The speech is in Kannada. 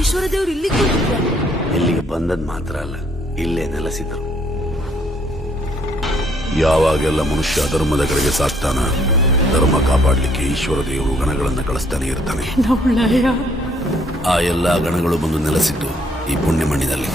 ಈಶ್ವರ ದೇವ್ರು ಇಲ್ಲಿ ಕೂತಿದ್ರ? ಇಲ್ಲಿಗೆ ಬಂದದ್ ಮಾತ್ರ ಅಲ್ಲ, ಇಲ್ಲೇ ನೆಲೆಸಿದ್ರು. ಯಾವಾಗೆಲ್ಲ ಮನುಷ್ಯ ಧರ್ಮದ ಕಡೆಗೆ ಸಾಕ್ತಾನ, ಧರ್ಮ ಕಾಪಾಡ್ಲಿಕ್ಕೆ ಈಶ್ವರ ದೇವರು ಗಣಗಳನ್ನ ಕಳಿಸ್ತಾನೆ ಇರ್ತಾನೆ. ಆ ಎಲ್ಲಾ ಗಣಗಳು ಬಂದು ನೆಲೆಸಿದ್ದು ಈ ಪುಣ್ಯ ಮಣ್ಣಿನಲ್ಲಿ.